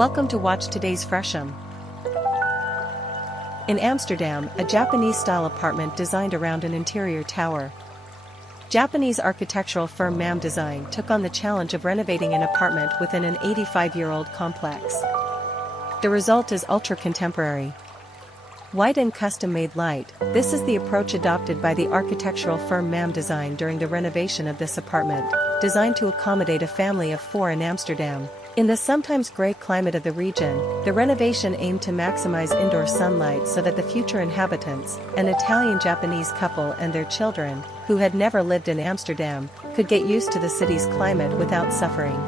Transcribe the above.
Welcome to watch today's Fresham. In Amsterdam, a Japanese-style apartment designed around an interior tower. Japanese architectural firm MAMM Design took on the challenge of renovating an apartment within an 85-year-old complex. The result is ultra-contemporary. White and custom-made light, this is the approach adopted by the architectural firm MAMM Design during the renovation of this apartment, designed to accommodate a family of 4 in Amsterdam. In the sometimes gray climate of the region, the renovation aimed to maximize indoor sunlight so that the future inhabitants, an Italian-Japanese couple and their children, who had never lived in Amsterdam, could get used to the city's climate without suffering.